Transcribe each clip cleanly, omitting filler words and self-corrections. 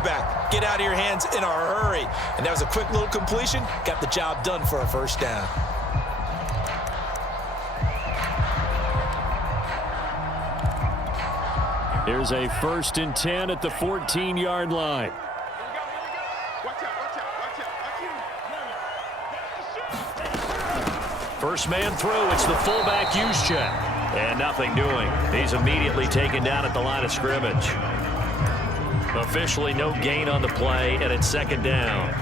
quarterback. Get out of your hands in a hurry. And that was a quick little completion. Got the job done for a first down. Here's a 1st and 10 at the 14-yard line. First man through, it's the fullback use check. And nothing doing. He's immediately taken down at the line of scrimmage. Officially no gain on the play, and it's 2nd down.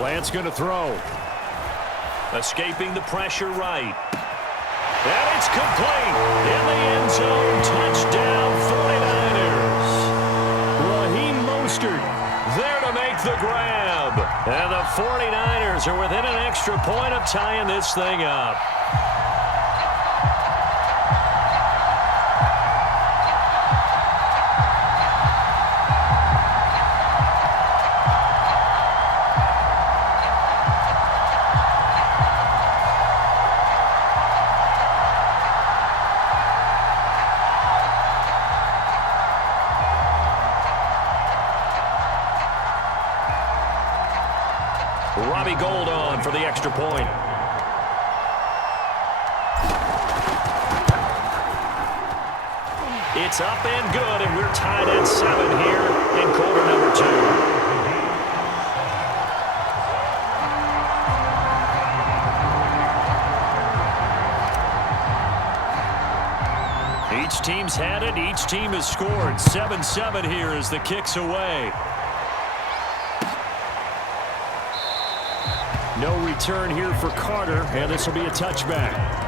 Lance going to throw. Escaping the pressure right. And it's complete. In the end zone. Touchdown 49ers. Raheem Mostert there to make the grab. And the 49ers are within an extra point of tying this thing up. Robbie Gould on for the extra point. It's up and good, and we're tied at 7 here in quarter number 2. Each team's had it. Each team has scored. 7-7 here as the kick's away. No return here for Carter, and this will be a touchback.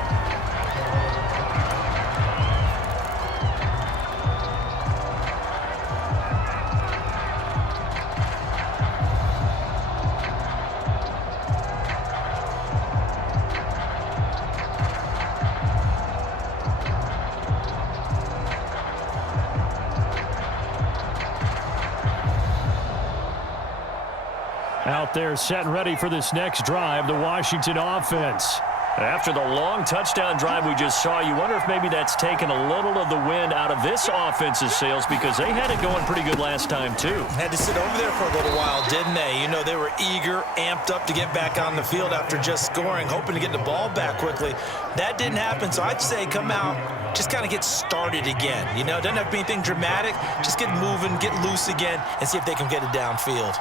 Out there set and ready for this next drive, the Washington offense. After the long touchdown drive we just saw, you wonder if maybe that's taken a little of the wind out of this offense's sails because they had it going pretty good last time too. Had to sit over there for a little while, didn't they? You know, they were eager, amped up to get back on the field after just scoring, hoping to get the ball back quickly. That didn't happen, so I'd say come out, just kind of get started again. You know, it doesn't have to be anything dramatic. Just get moving, get loose again, and see if they can get it downfield.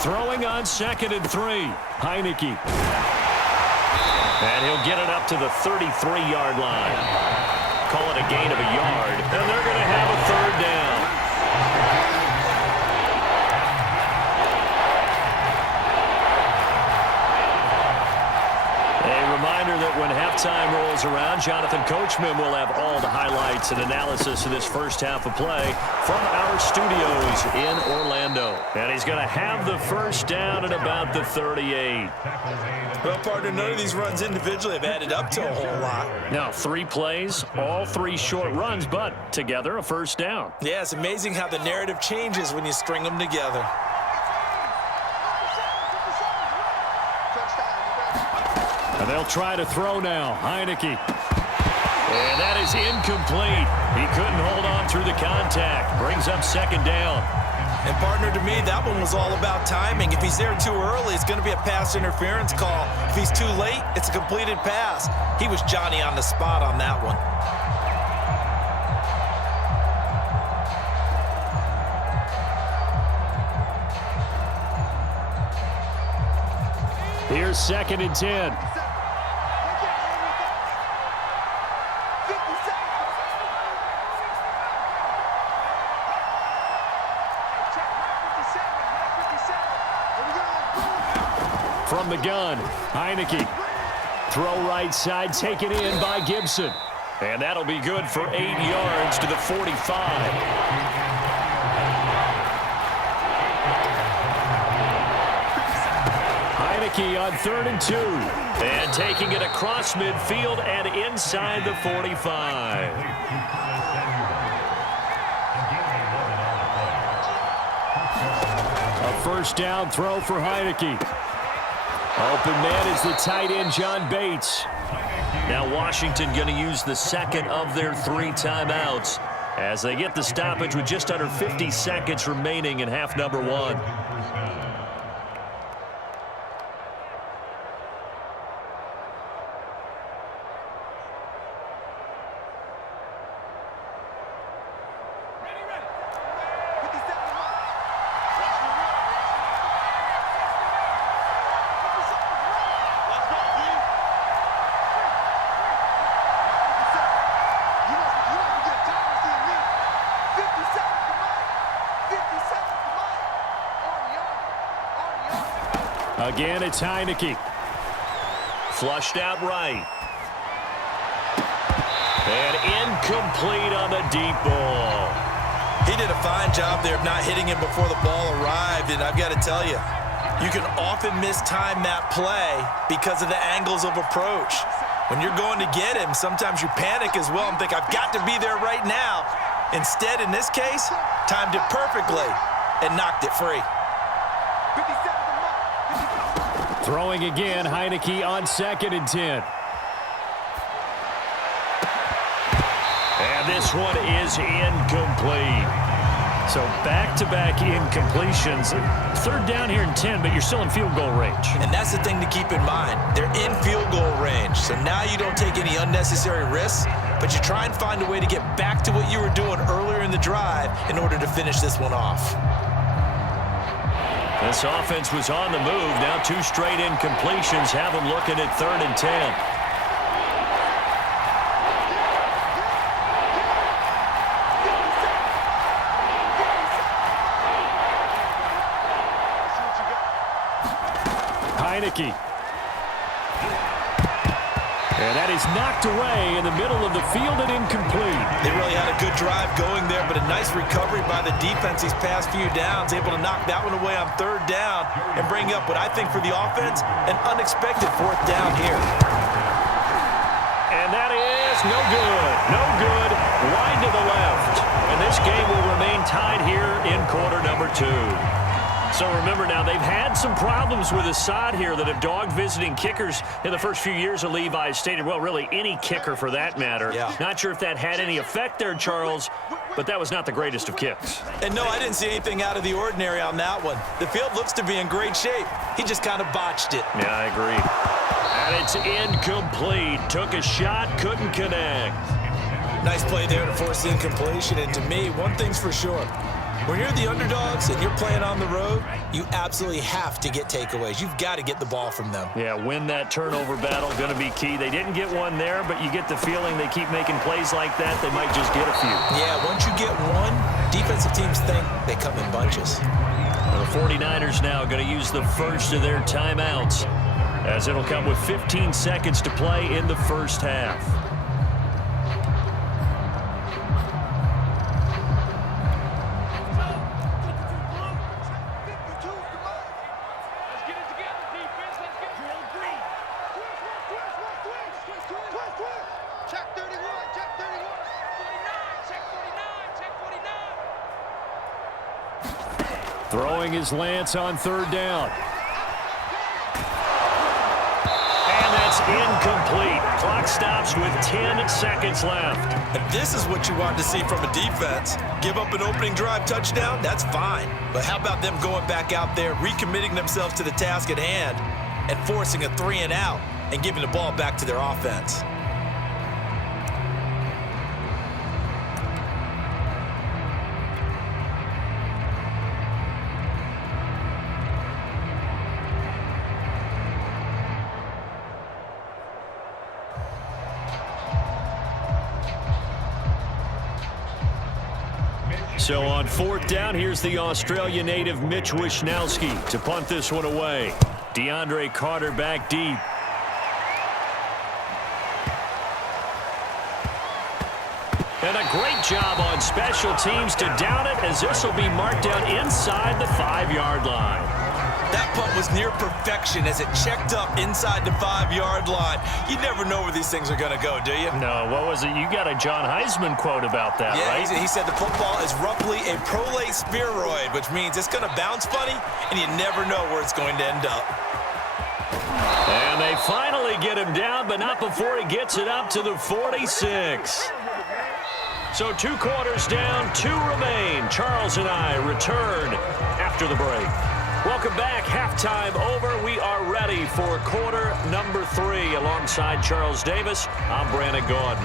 Throwing on 2nd and 3. Heineke. And he'll get it up to the 33-yard line. Call it a gain of a yard. And they're going to have a 3rd down. A reminder that when halftime rolls around, Jonathan Coachman will have all the highlights and analysis of this first half of play from our studios in Orlando. And he's going to have the first down at about the 38. Well, partner, none of these runs individually have added up to a whole lot. Now, 3 plays, all 3 short runs, but together a first down. Yeah, it's amazing how the narrative changes when you string them together. And they'll try to throw now. Heineke. And that is incomplete. He couldn't hold on through the contact. Brings up 2nd down. And, partner, to me, that one was all about timing. If he's there too early, it's going to be a pass interference call. If he's too late, it's a completed pass. He was Johnny on the spot on that one. Here's 2nd and 10. From the gun, Heineke. Throw right side, taken in by Gibson. And that'll be good for 8 yards to the 45. Heineke on 3rd and 2. And taking it across midfield and inside the 45. A first down throw for Heineke. Open man is the tight end, John Bates. Now Washington going to use the second of their 3 timeouts as they get the stoppage with just under 50 seconds remaining in half number 1. Again, it's Heineke. Flushed out right. And incomplete on the deep ball. He did a fine job there of not hitting him before the ball arrived, and I've got to tell you, you can often mistime that play because of the angles of approach. When you're going to get him, sometimes you panic as well and think, I've got to be there right now. Instead, in this case, timed it perfectly and knocked it free. Throwing again, Heineke on 2nd and 10. And this one is incomplete. So back-to-back incompletions. 3rd down here and 10, but you're still in field goal range. And that's the thing to keep in mind. They're in field goal range. So now you don't take any unnecessary risks, but you try and find a way to get back to what you were doing earlier in the drive in order to finish this one off. This offense was on the move. Now 2 straight incompletions have them looking at 3rd and 10. Heineke. And that is knocked away in the middle of the field and incomplete. They really had a good drive going there, but a nice recovery by the defense these past few downs, able to knock that one away on 3rd down and bring up what I think for the offense, an unexpected 4th down here. And that is no good. No good. Wide to the left. And this game will remain tied here in quarter number 2. So remember now, they've had some problems with Assad here that have dogged visiting kickers in the first few years of Levi stated. Well, really, any kicker for that matter. Yeah. Not sure if that had any effect there, Charles, but that was not the greatest of kicks. And no, I didn't see anything out of the ordinary on that one. The field looks to be in great shape. He just kind of botched it. Yeah, I agree. And it's incomplete. Took a shot, couldn't connect. Nice play there to force the incompletion. And to me, one thing's for sure. When you're the underdogs and you're playing on the road, you absolutely have to get takeaways. You've got to get the ball from them. Yeah, win that turnover battle, going to be key. They didn't get one there, but you get the feeling they keep making plays like that, they might just get a few. Yeah, once you get one, defensive teams think they come in bunches. Well, the 49ers now going to use the first of their timeouts, as it'll come with 15 seconds to play in the first half. Throwing is Lance on 3rd down. And that's incomplete. Clock stops with 10 seconds left. And this is what you want to see from a defense. Give up an opening drive touchdown, that's fine. But how about them going back out there, recommitting themselves to the task at hand, and forcing a 3-and-out and giving the ball back to their offense? So on 4th down, here's the Australia native Mitch Wishnowski to punt this one away. DeAndre Carter back deep. And a great job on special teams to down it, as this will be marked out inside the 5-yard line. That punt was near perfection as it checked up inside the 5-yard line. You never know where these things are going to go, do you? No, what was it? You got a John Heisman quote about that, right? Yeah, he said the football is roughly a prolate spheroid, which means it's going to bounce funny, and you never know where it's going to end up. And they finally get him down, but not before he gets it up to the 46. So 2 quarters down, 2 remain. Charles and I return after the break. Welcome back. Halftime over. We are ready for quarter number 3. Alongside Charles Davis, I'm Brandon Gaudin.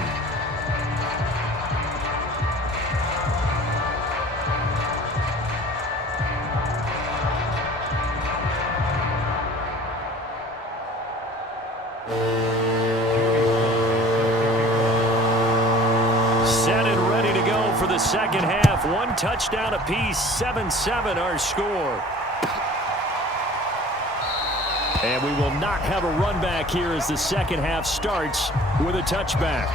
Set and ready to go for the second half. 1 touchdown apiece, 7-7 our score. And we will not have a run back here as the second half starts with a touchback.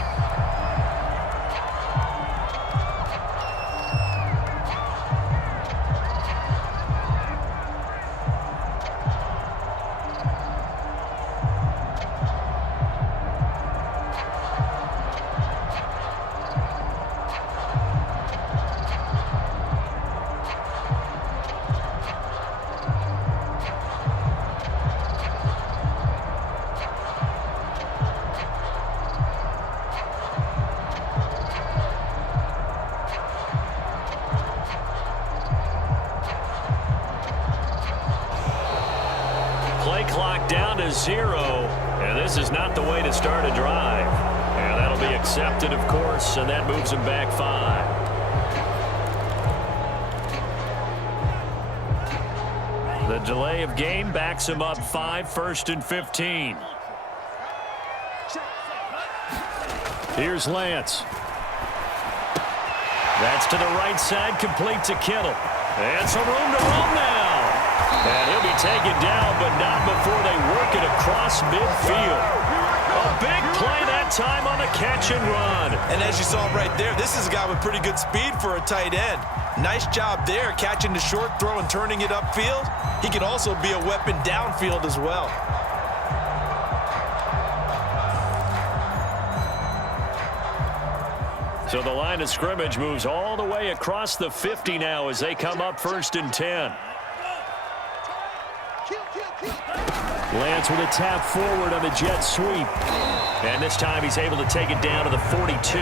Play clock down to 0, and this is not the way to start a drive. And that'll be accepted, of course, and that moves him back 5. The delay of game backs him up 5, 1st and 15. Here's Lance. That's to the right side, complete to Kittle. And some room to roam now. And he'll be taken down, but not before they work it across midfield. A big play that time on the catch and run. And as you saw right there, this is a guy with pretty good speed for a tight end. Nice job there, catching the short throw and turning it upfield. He can also be a weapon downfield as well. So the line of scrimmage moves all the way across the 50 now as they come up 1st and 10. Lance with a tap forward on the jet sweep. And this time he's able to take it down to the 42.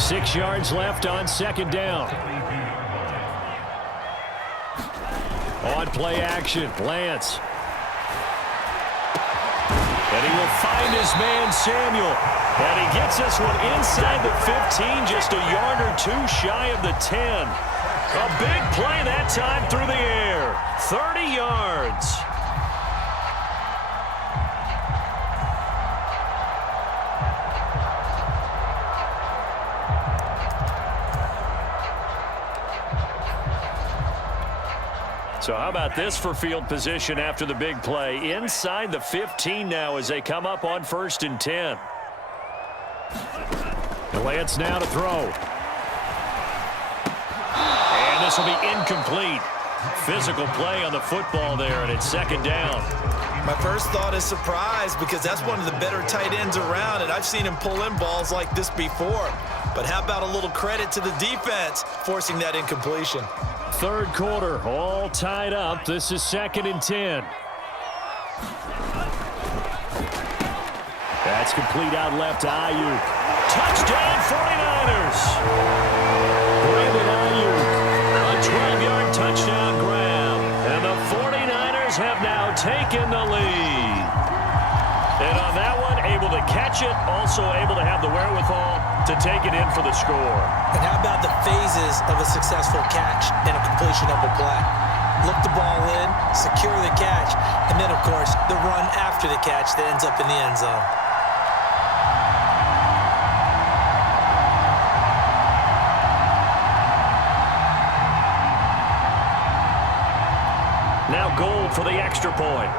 Six yards left on second down. On play action, Lance. And he will find his man, Samuel. And he gets this one inside the 15, just a yard or 2 shy of the 10. A big play that time through the air. 30 yards. So how about this for field position after the big play? Inside the 15 now as they come up on 1st and 10. Lance now to throw. And this will be incomplete. Physical play on the football there, and it's second down. My first thought is surprise because that's one of the better tight ends around, and I've seen him pull in balls like this before. But how about a little credit to the defense forcing that incompletion? Third quarter, all tied up. This is 2nd and 10. That's complete out left to Ayuk. Touchdown 49ers. Brandon Ayuk, a 12-yard touchdown grab. And the 49ers have now taken the lead. And on that one, able to catch it, also able to have the wherewithal to take it in for the score. And how about the phases of a successful catch and a completion of a play? Look the ball in, secure the catch, and then, of course, the run after the catch that ends up in the end zone. Now Gold for the extra point.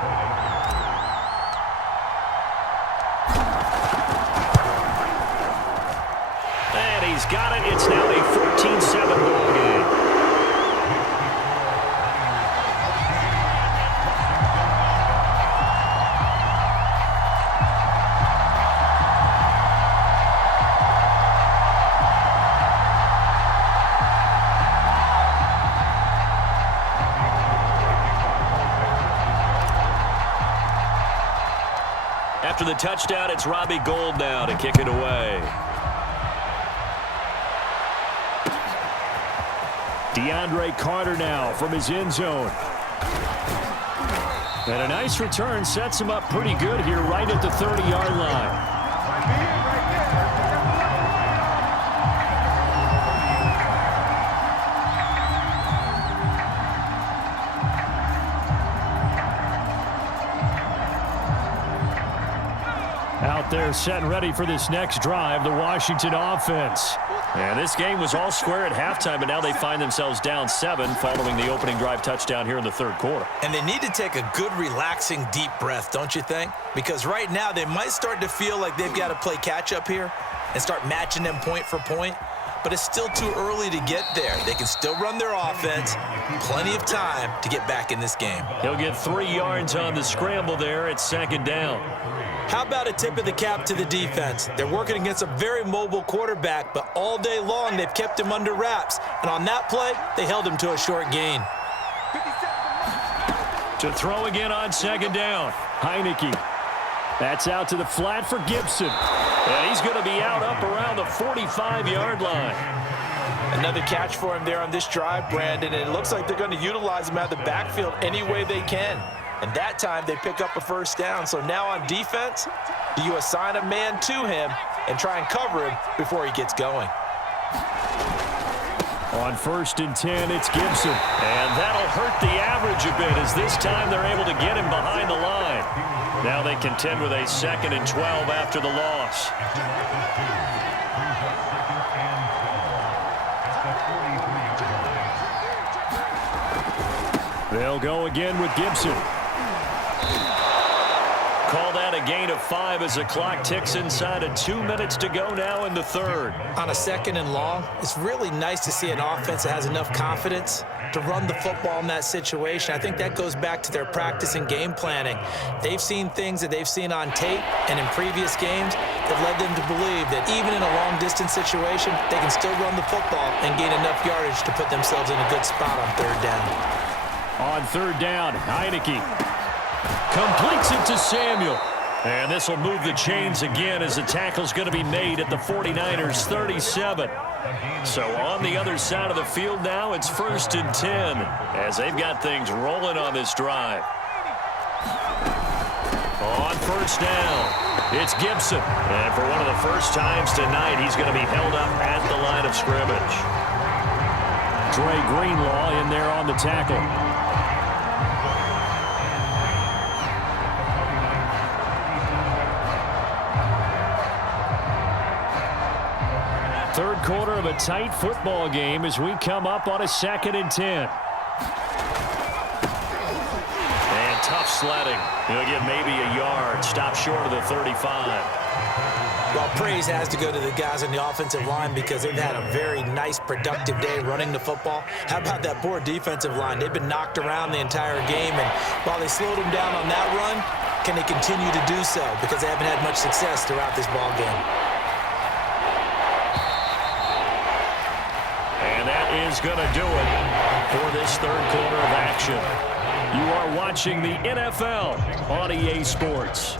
And he's got it. It's now a 14-7 After the touchdown, it's Robbie Gould now to kick it away. DeAndre Carter now from his end zone. And a nice return sets him up pretty good here right at the 30-yard line. Out there set and ready for this next drive, the Washington offense. And this game was all square at halftime, but now they find themselves down 7 following the opening drive touchdown here in the third quarter. And they need to take a good, relaxing, deep breath, don't you think? Because right now they might start to feel like they've got to play catch-up here and start matching them point for point. But it's still too early to get there. They can still run their offense. Plenty of time to get back in this game. He'll get 3 yards on the scramble there at second down. How about a tip of the cap to the defense? They're working against a very mobile quarterback, but all day long they've kept him under wraps. And on that play, they held him to a short gain. To throw again on second down. Heineke. That's out to the flat for Gibson. And he's going to be out up around the 45-yard line. Another catch for him there on this drive, Brandon, and it looks like they're going to utilize him out of the backfield any way they can. And that time they pick up a first down. So now on defense, do you assign a man to him and try and cover him before he gets going? On 1st and 10, it's Gibson. And that'll hurt the average a bit as this time they're able to get him behind the line. Now they contend with a 2nd and 12 after the loss. They'll go again with Gibson. Call that a gain of 5 as the clock ticks inside of 2 minutes to go now in the third. On a 2nd and long, it's really nice to see an offense that has enough confidence to run the football in that situation. I think that goes back to their practice and game planning. They've seen things that they've seen on tape and in previous games that led them to believe that even in a long-distance situation, they can still run the football and gain enough yardage to put themselves in a good spot on 3rd down. On 3rd down, Heineke completes it to Samuel. And this will move the chains again as the tackle's going to be made at the 49ers' 37. So on the other side of the field now, it's 1st and 10 as they've got things rolling on this drive. On 1st down, it's Gibson. And for one of the first times tonight, he's going to be held up at the line of scrimmage. Dre Greenlaw in there on the tackle. Third quarter of a tight football game as we come up on a 2nd and 10. And tough sledding. He'll get maybe a yard. Stop short of the 35. Well, praise has to go to the guys on the offensive line because they've had a very nice, productive day running the football. How about that poor defensive line? They've been knocked around the entire game, and while they slowed them down on that run, can they continue to do so? Because they haven't had much success throughout this ball game. Is going to do it for this third quarter of action. You are watching the NFL on EA Sports.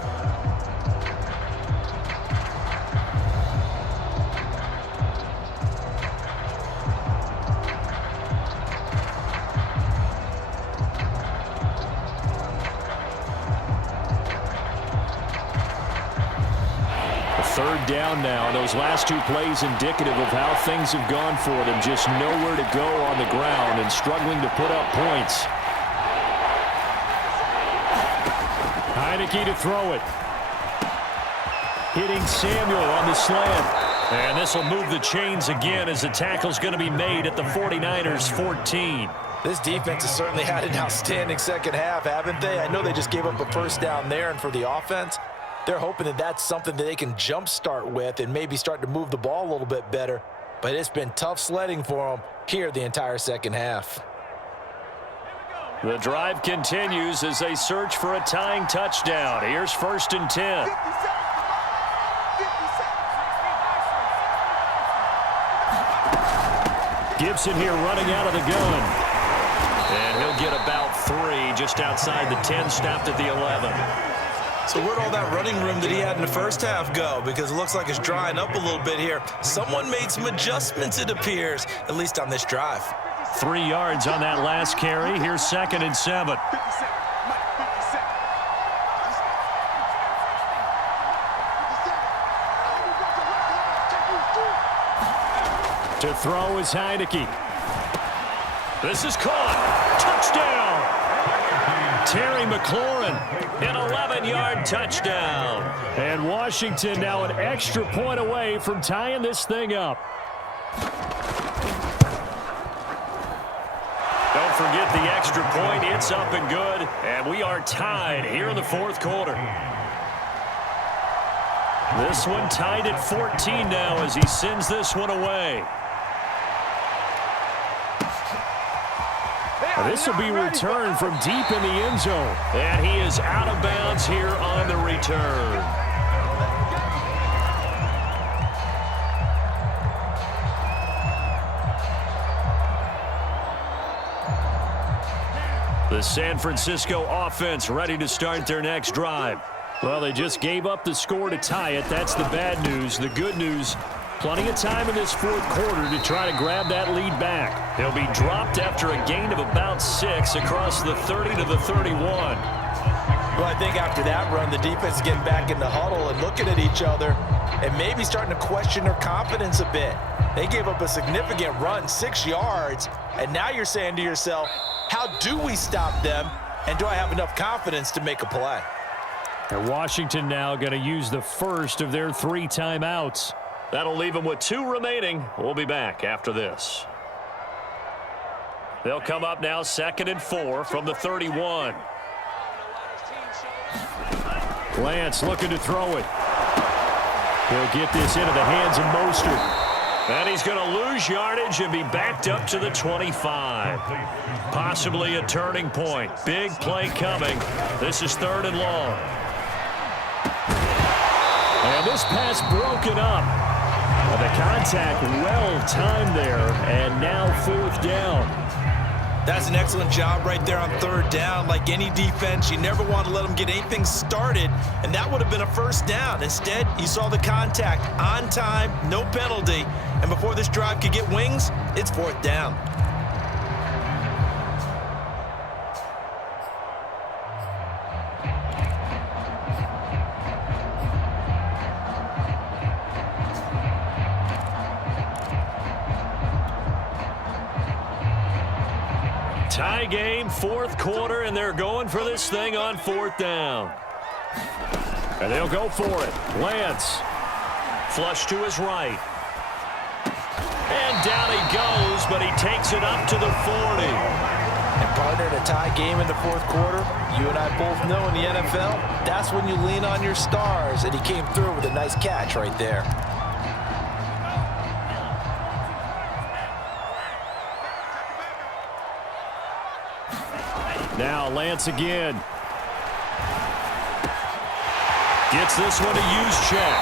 Third down now. Those last 2 plays indicative of how things have gone for them. Just nowhere to go on the ground and struggling to put up points. Heineke to throw it. Hitting Samuel on the slant. And this will move the chains again as the tackle's going to be made at the 49ers' 14. This defense has certainly had an outstanding second half, haven't they? I know they just gave up a first down there, and for the offense, they're hoping that that's something that they can jumpstart with and maybe start to move the ball a little bit better. But it's been tough sledding for them here the entire second half. The drive continues as they search for a tying touchdown. Here's 1st and 10. Gibson here running out of the gun. And he'll get about 3 just outside the 10, stopped at the 11. So where'd all that running room that he had in the first half go? Because it looks like it's drying up a little bit here. Someone made some adjustments, it appears, at least on this drive. 3 yards on that last carry. Here's 2nd and 7. To throw is Heineke. This is caught. Touchdown. Terry McLaurin, an 11-yard touchdown. And Washington now an extra point away from tying this thing up. Don't forget the extra point. It's up and good. And we are tied here in the 4th quarter. This one tied at 14 now as he sends this one away. This will be returned from deep in the end zone. And he is out of bounds here on the return. The San Francisco offense ready to start their next drive. Well, they just gave up the score to tie it. That's the bad news. The good news, plenty of time in this 4th quarter to try to grab that lead back. They'll be dropped after a gain of about 6 across the 30 to the 31. Well, I think after that run, the defense is getting back in the huddle and looking at each other and maybe starting to question their confidence a bit. They gave up a significant run, 6 yards, and now you're saying to yourself, how do we stop them, and do I have enough confidence to make a play? And Washington now going to use the first of their 3 timeouts. That'll leave them with 2 remaining. We'll be back after this. They'll come up now 2nd and 4 from the 31. Lance looking to throw it. He'll get this into the hands of Mostert. And he's going to lose yardage and be backed up to the 25. Possibly a turning point. Big play coming. This is 3rd and long. And this pass broken up. The contact well timed there, and now 4th down. That's an excellent job right there on 3rd down. Like any defense, you never want to let them get anything started, and that would have been a 1st down. Instead, you saw the contact on time, no penalty, and before this drive could get wings, it's 4th down. Tie game, 4th quarter, and they're going for this thing on 4th down. And they'll go for it. Lance. Flush to his right. And down he goes, but he takes it up to the 40. And partner, in a tie game in the 4th quarter, you and I both know in the NFL, that's when you lean on your stars, and he came through with a nice catch right there. Now Lance again. Gets this one to use check.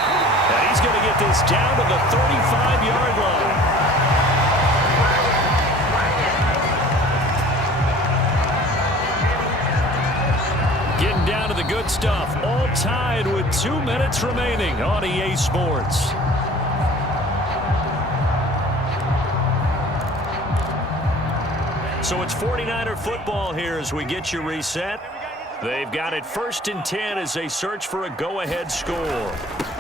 And he's going to get this down to the 35-yard line. Getting down to the good stuff. All tied with 2 minutes remaining on EA Sports. So it's 49er football here as we get you reset. They've got it 1st and 10 as they search for a go-ahead score.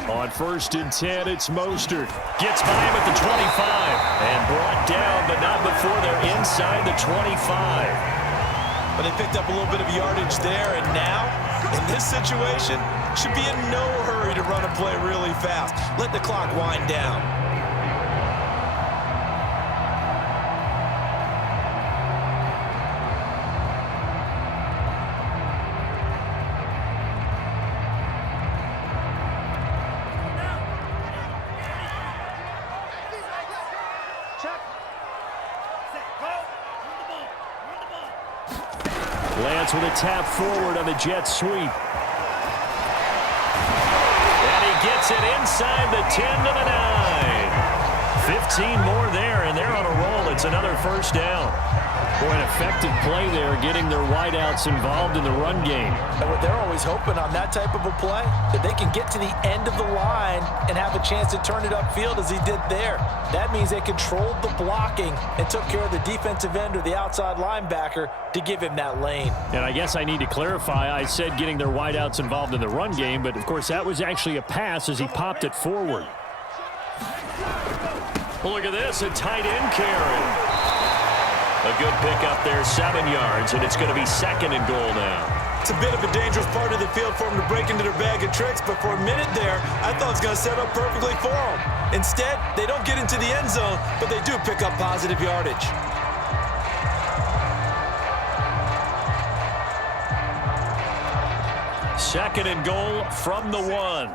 On 1st and 10, it's Mostert. Gets by him at the 25 and brought down, but not before they're inside the 25. But they picked up a little bit of yardage there, and now, in this situation, should be in no hurry to run a play really fast. Let the clock wind down. Lance with a tap forward on the jet sweep. And he gets it inside the 10 to the 9. 15 more there, and they're on a roll. It's another 1st down. Boy, an effective play there, getting their wideouts involved in the run game. And what they're always hoping on that type of a play, that they can get to the end of the line and have a chance to turn it upfield as he did there. That means they controlled the blocking and took care of the defensive end or the outside linebacker to give him that lane. And I guess I need to clarify, I said getting their wideouts involved in the run game, but of course that was actually a pass as he popped it forward. Well, look at this, a tight end carry. A good pickup there, 7 yards, and it's going to be 2nd and goal now. It's a bit of a dangerous part of the field for them to break into their bag of tricks, but for a minute there, I thought it was going to set up perfectly for them. Instead, they don't get into the end zone, but they do pick up positive yardage. Second and goal from the 1.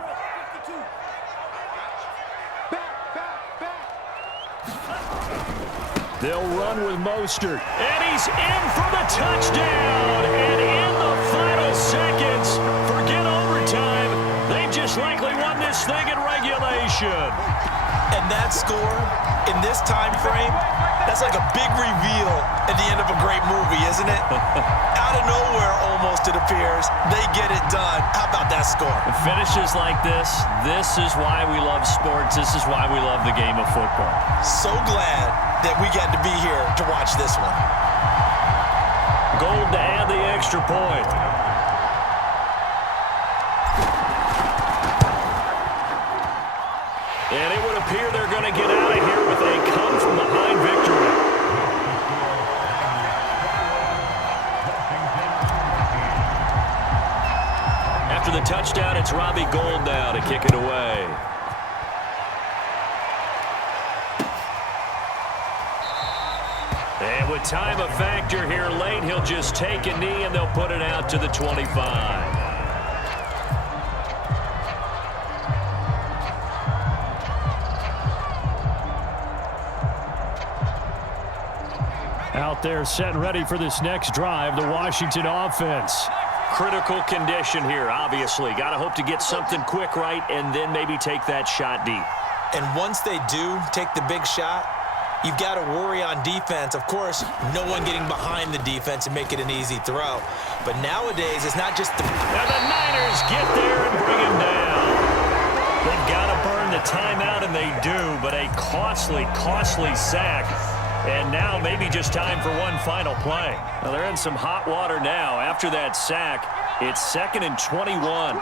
They'll run with Mostert. And he's in for the touchdown. And in the final seconds, forget overtime. They've just likely won this thing in regulation. And that score, in this time frame, that's like a big reveal at the end of a great movie, isn't it? Out of nowhere, almost, it appears, they get it done. How about that score? It finishes like this. This is why we love sports. This is why we love the game of football. So glad that we got to be here to watch this one. Gold to add the extra point. And it would appear they're going to get out of here with a come-from-behind victory. After the touchdown, it's Robbie Gould now to kick it away. And with time a factor here late, he'll just take a knee and they'll put it out to the 25. Out there set and ready for this next drive, the Washington offense. Critical condition here, obviously. Got to hope to get something quick right and then maybe take that shot deep. And once they do take the big shot, you've got to worry on defense. Of course, no one getting behind the defense and make it an easy throw. But nowadays, it's not just the... And the Niners get there and bring him down. They've got to burn the timeout, and they do, but a costly, costly sack. And now maybe just time for one final play. Well, they're in some hot water now. After that sack, it's 2nd and 21.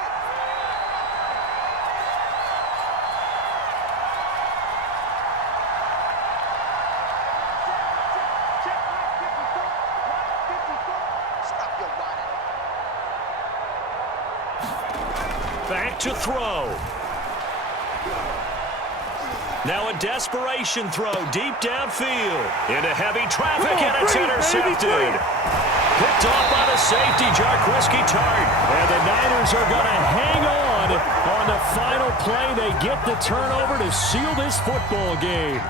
Back to throw. Now a desperation throw deep downfield. Into heavy traffic, and it's intercepted. Picked off by the safety, Jarquiski Tart. And the Niners are going to hang on the final play. They get the turnover to seal this football game.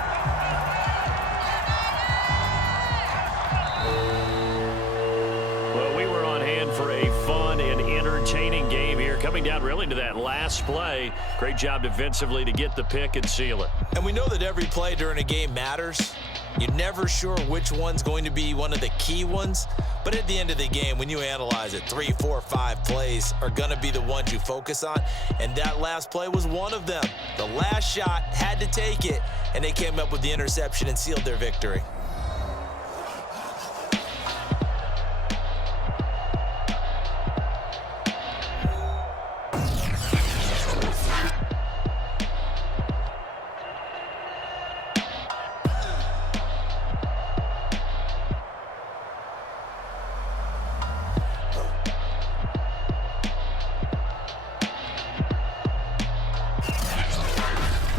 Well, we were on hand for a fun and entertaining game here. Coming down really to that last play. Great job defensively to get the pick and seal it. And we know that every play during a game matters. You're never sure which one's going to be one of the key ones. But at the end of the game, when you analyze it, 3, 4, 5 plays are going to be the ones you focus on. And that last play was one of them. The last shot had to take it, and they came up with the interception and sealed their victory.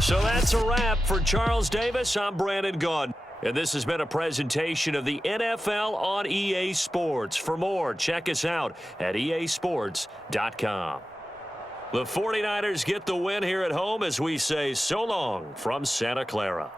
So that's a wrap for Charles Davis. I'm Brandon Gunn. And this has been a presentation of the NFL on EA Sports. For more, check us out at easports.com. The 49ers get the win here at home as we say so long from Santa Clara.